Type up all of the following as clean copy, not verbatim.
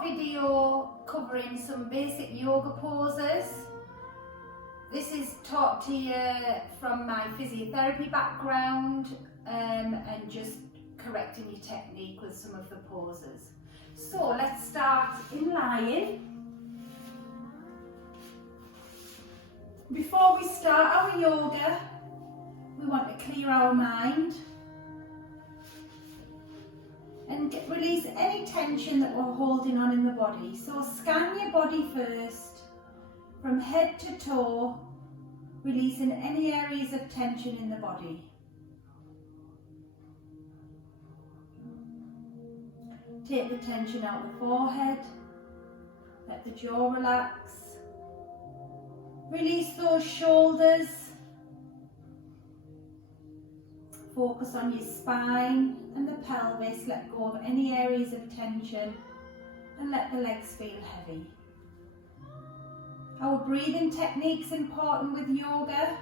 short video covering some basic yoga poses. This is taught to you from my physiotherapy background and just correcting your technique with some of the poses. So let's start in lying. Before we start our yoga, we want to clear our mind and release any tension that we're holding on in the body. So scan your body first, from head to toe, releasing any areas of tension in the body. Take the tension out of the forehead, let the jaw relax. Release those shoulders. Focus on your spine and the pelvis. Let go of any areas of tension and let the legs feel heavy. Our breathing technique's important with yoga.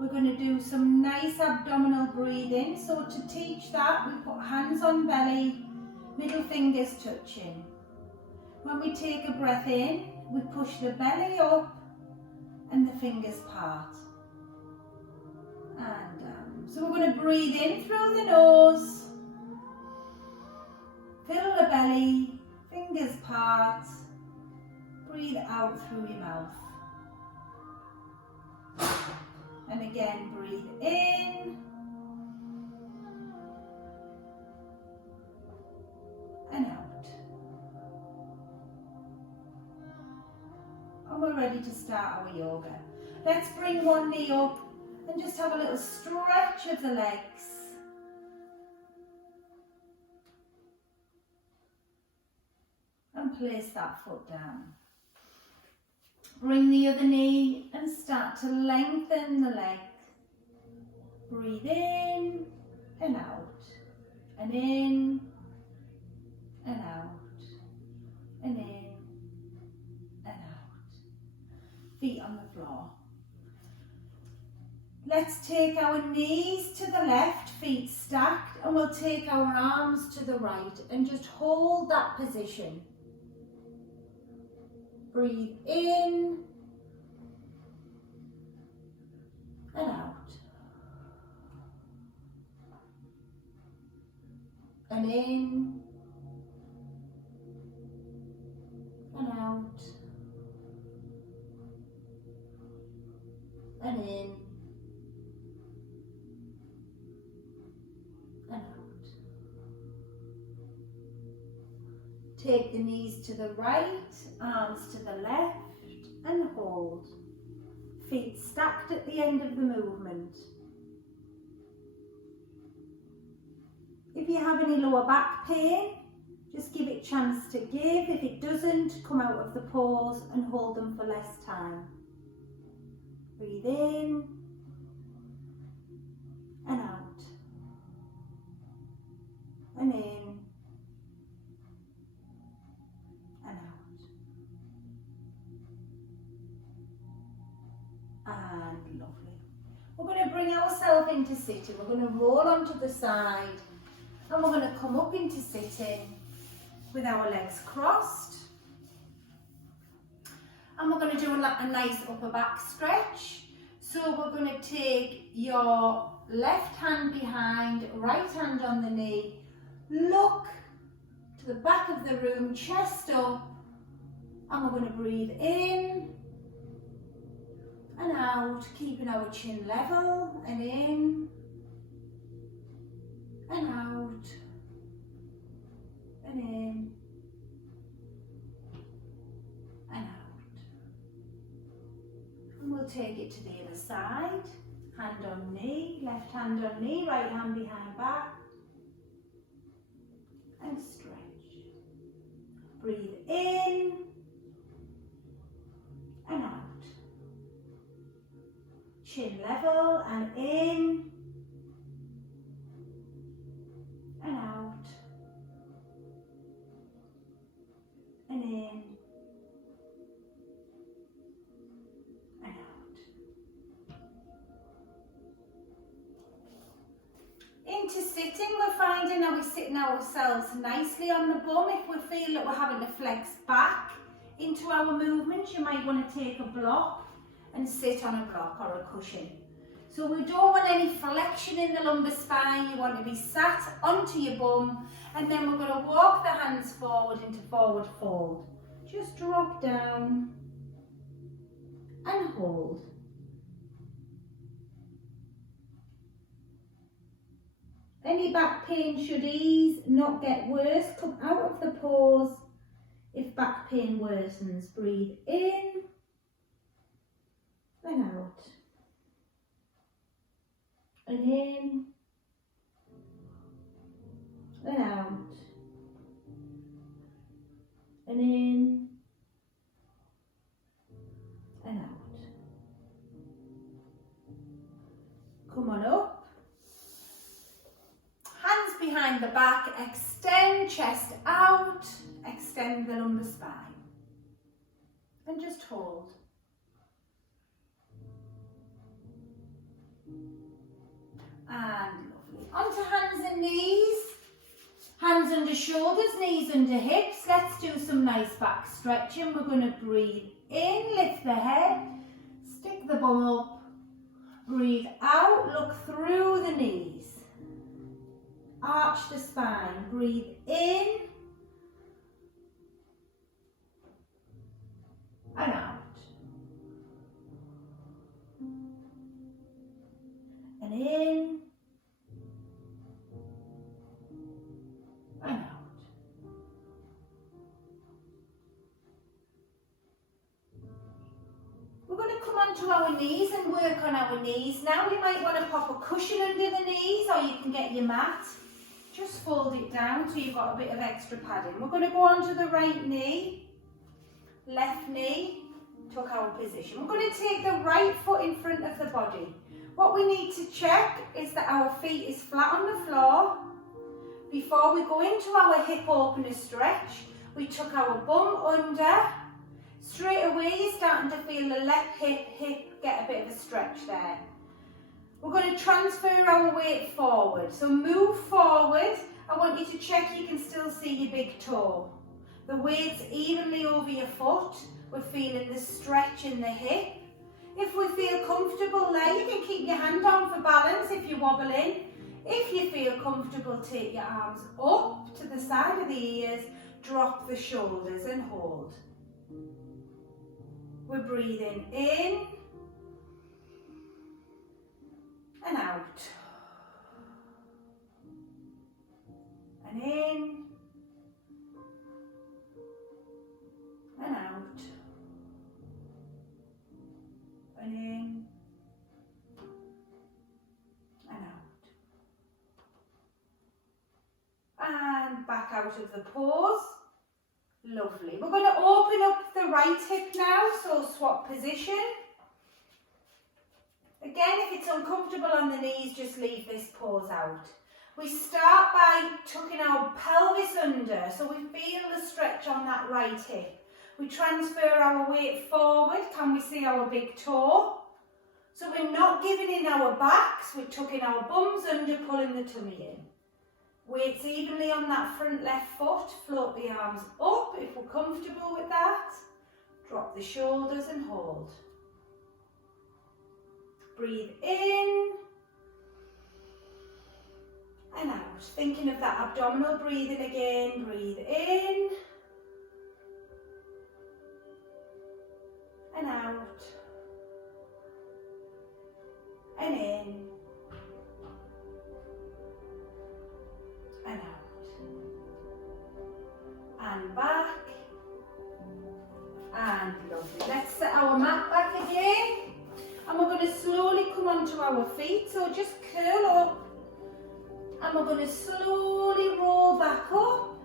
We're going to do some nice abdominal breathing. So to teach that, we put hands on belly, middle fingers touching. When we take a breath in, we push the belly up and the fingers part. And down. So we're going to breathe in through the nose, fill the belly, fingers part, breathe out through your mouth. And again, breathe in and out. And we're ready to start our yoga. Let's bring one knee up and just have a little stretch of the legs. And place that foot down. Bring the other knee and start to lengthen the leg. Breathe in and out. And in and out. And in and out. Feet on the floor. Let's take our knees to the left, feet stacked, and we'll take our arms to the right and just hold that position. Breathe in and out. And in and out. And in and out. Take the knees to the right, arms to the left, and hold. Feet stacked at the end of the movement. If you have any lower back pain, just give it a chance to give. If it doesn't, come out of the pose and hold them for less time. Breathe in and out. And in and out. And lovely. We're going to bring ourselves into sitting. We're going to roll onto the side and we're going to come up into sitting with our legs crossed. And we're going to do a nice upper back stretch. So we're going to take your left hand behind, right hand on the knee. Look to the back of the room, chest up, and we're going to breathe in and out, keeping our chin level, and in and out, and in and out. And we'll take it to the other side, hand on knee, left hand on knee, right hand behind back. And stretch. Breathe in and out. Chin level and in and out. And in and out. Into sitting, we're finding that we're sitting ourselves nicely on the bum. If we feel that we're having to flex back into our movements, you might want to take a block and sit on a block or a cushion. So we don't want any flexion in the lumbar spine. You want to be sat onto your bum, and then we're going to walk the hands forward into forward fold. Just drop down and hold. Any back pain should ease, not get worse. Come out of the pause. If back pain worsens, breathe in and out. And in and out. And in and out. Come on up. Hands behind the back, extend chest out, extend the lumbar spine. And just hold. And lovely. Onto hands and knees. Hands under shoulders, knees under hips. Let's do some nice back stretching. We're going to breathe in, lift the head, stick the bum up, breathe out, look through the knees. Arch the spine, breathe in and out. And in and out. We're going to come onto our knees and work on our knees. Now we might want to pop a cushion under the knees, or you can get your mat. Just fold it down so you've got a bit of extra padding. We're going to go onto the right knee, left knee, took our position. We're going to take the right foot in front of the body. What we need to check is that our feet is flat on the floor. Before we go into our hip opener stretch, we took our bum under. Straight away you're starting to feel the left hip get a bit of a stretch there. We're going to transfer our weight forward. So move forward. I want you to check you can still see your big toe. The weight's evenly over your foot. We're feeling the stretch in the hip. If we feel comfortable there, you can keep your hand on for balance if you're wobbling. If you feel comfortable, take your arms up to the side of the ears, drop the shoulders and hold. We're breathing in and out. And in and out. And in and out. And back out of the pause. Lovely. We're going to open up the right hip now, so swap position. Again, if it's uncomfortable on the knees, just leave this pause out. We start by tucking our pelvis under, so we feel the stretch on that right hip. We transfer our weight forward. Can we see our big toe? So we're not giving in our backs, we're tucking our bums under, pulling the tummy in. Weights evenly on that front left foot, float the arms up if we're comfortable with that. Drop the shoulders and hold. Breathe in and out. Thinking of that abdominal breathing again. Breathe in and out and in and out and back and lovely. Let's set our mat back again. And we're going to slowly come onto our feet, so just curl up and we're going to slowly roll back up.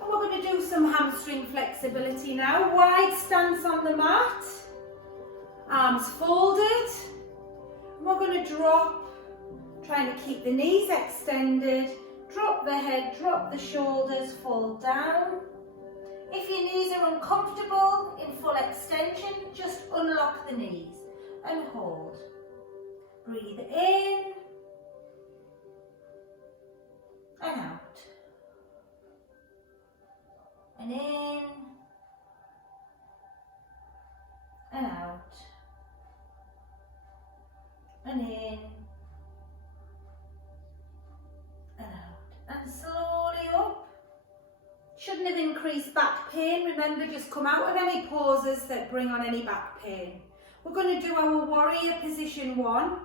And we're going to do some hamstring flexibility now. Wide stance on the mat, arms folded. And we're going to drop, trying to keep the knees extended, drop the head, drop the shoulders, fall down. If your knees are uncomfortable in full extension, just unlock the knees and hold. Breathe in and out. And in and out. And in and out. And slowly up. Shouldn't have increased back pain. Remember, just come out of any pauses that bring on any back pain. We're going to do our warrior position 1.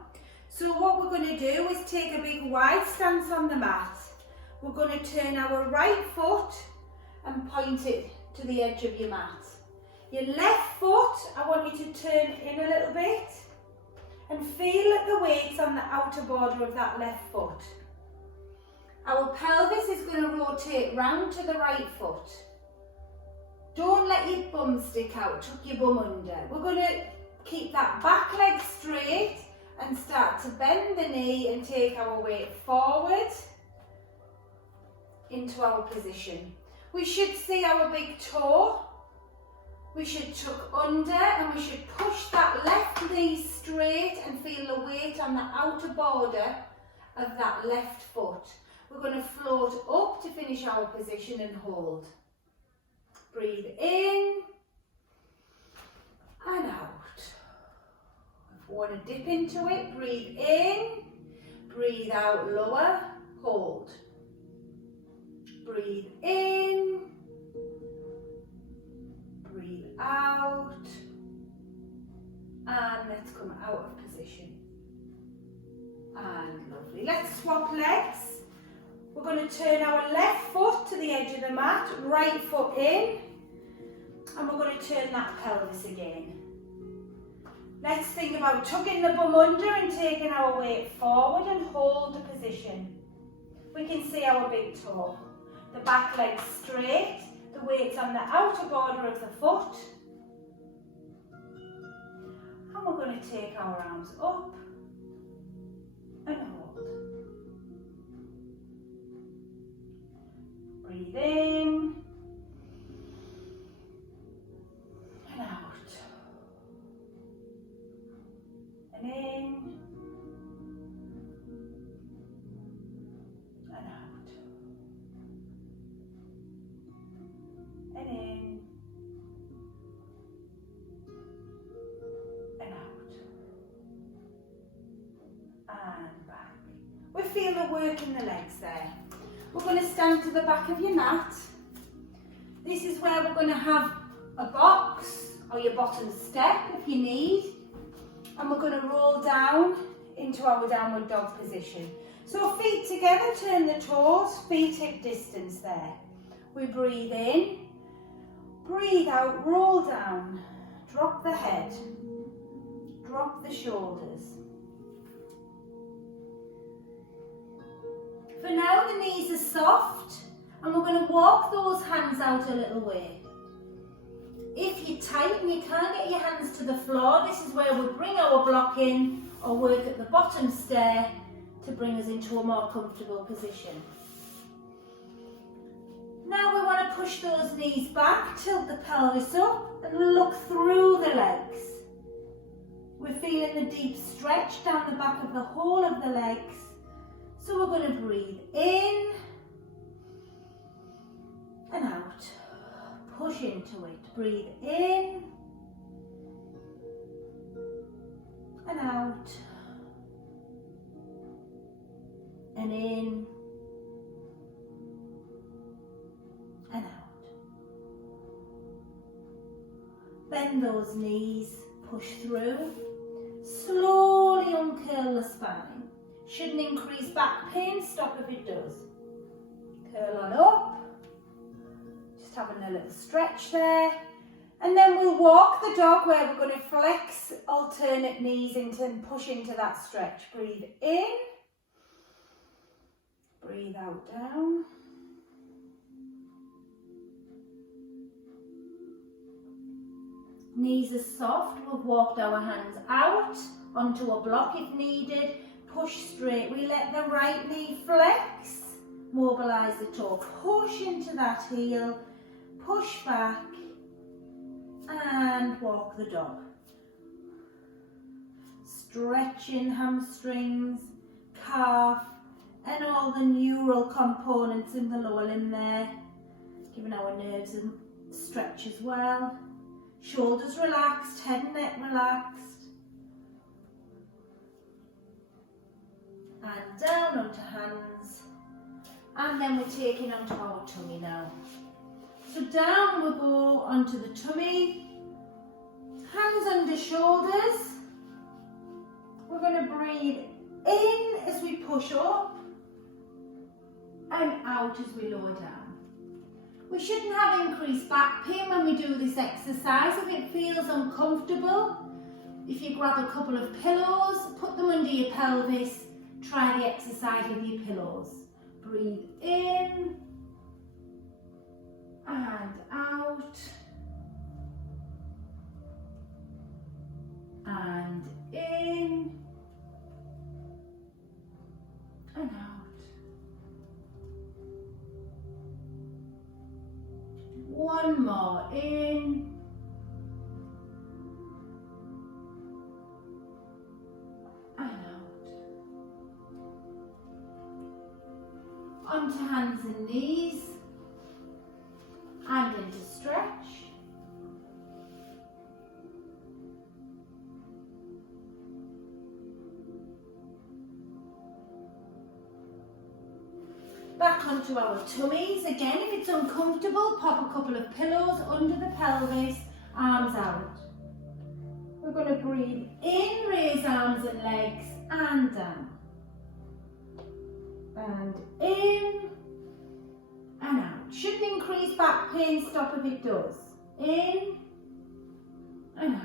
So what we're going to do is take a big wide stance on the mat. We're going to turn our right foot and point it to the edge of your mat. Your left foot, I want you to turn in a little bit and feel that the weight's on the outer border of that left foot. Our pelvis is going to rotate round to the right foot. Don't let your bum stick out, tuck your bum under. We're going to keep that back leg straight and start to bend the knee and take our weight forward into our position. We should see our big toe. We should tuck under and we should push that left knee straight and feel the weight on the outer border of that left foot. We're going to float up to finish our position and hold. Breathe in and out. If you want to dip into it, breathe in, breathe out lower, hold. Breathe in, breathe out, and let's come out of position. And lovely. Let's swap legs. We're going to turn our left foot to the edge of the mat, right foot in, and we're going to turn that pelvis again. Let's think about tucking the bum under and taking our weight forward and hold the position. We can see our big toe. The back leg straight, the weight's on the outer border of the foot. And we're going to take our arms up and hold. Breathe in and out. And in and out. And in and out. And back. We feel the work in the legs there. We're going to stand to the back of your mat. This is where we're going to have a box or your bottom step if you need. And we're going to roll down into our downward dog position. So feet together, turn the toes, feet hip distance there. We breathe in, breathe out, roll down, drop the head, drop the shoulders. For now, the knees are soft and we're going to walk those hands out a little way. If you're tight and you can't get your hands to the floor, this is where we'll bring our block in or work at the bottom stair to bring us into a more comfortable position. Now we want to push those knees back, tilt the pelvis up and look through the legs. We're feeling the deep stretch down the back of the whole of the legs. So we're going to breathe in and out. Push into it. Breathe in and out. And in and out. Bend those knees, push through. Slowly uncurl the spine. Shouldn't increase back pain, stop if it does. Curl on up. Just having a little stretch there. And then we'll walk the dog where we're going to flex alternate knees into and push into that stretch. Breathe in. Breathe out, down. Knees are soft. We've walked our hands out onto a block if needed. Push straight. We let the right knee flex. Mobilise the toe. Push into that heel. Push back. And walk the dog. stretching hamstrings, calf, and all the neural components in the lower limb there, giving our nerves a stretch as well. Shoulders relaxed, head and neck relaxed. And down onto hands. And then we're taking onto our tummy now. So down we go onto the tummy. Hands under shoulders. We're going to breathe in as we push up and out as we lower down. We shouldn't have increased back pain when we do this exercise. If it feels uncomfortable, if you grab a couple of pillows, put them under your pelvis, try the exercise with your pillows. Breathe in and out and in and out. One more in and out. Onto hands and knees and into stretch. Back onto our tummies. Again, if it's uncomfortable, pop a couple of pillows under the pelvis, arms out. We're going to breathe in, raise arms and legs, and down. And in, and out. Shouldn't increase back pain, stop if it does. In, and out.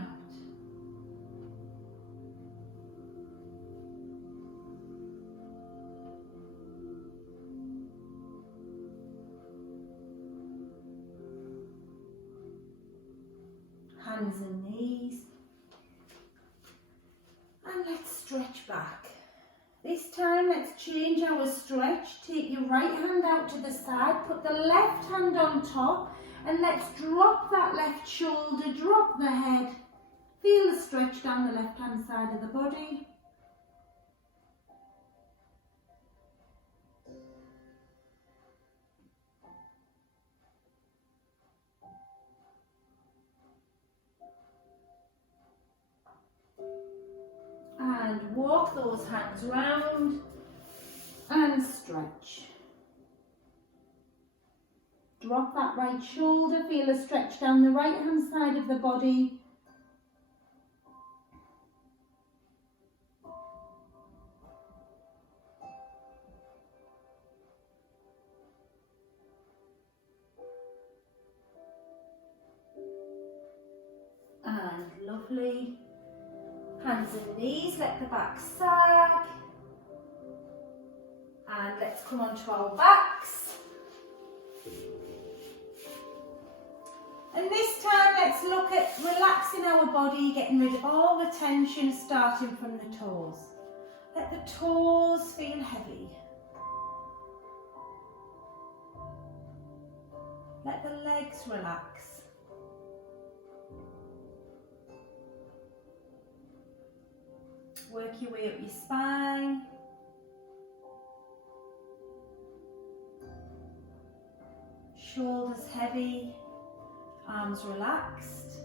Hands and knees, and let's stretch back. This time let's change our stretch. Take your right hand out to the side, put the left hand on top, and let's drop that left shoulder, drop the head. Feel the stretch down the left hand side of the body. And walk those hands round and stretch. Drop that right shoulder, feel a stretch down the right hand side of the body. And lovely. Hands and knees, let the back sag. And let's come onto our backs. And this time let's look at relaxing our body, getting rid of all the tension starting from the toes. Let the toes feel heavy. Let the legs relax. Work your way up your spine. Shoulders heavy, arms relaxed.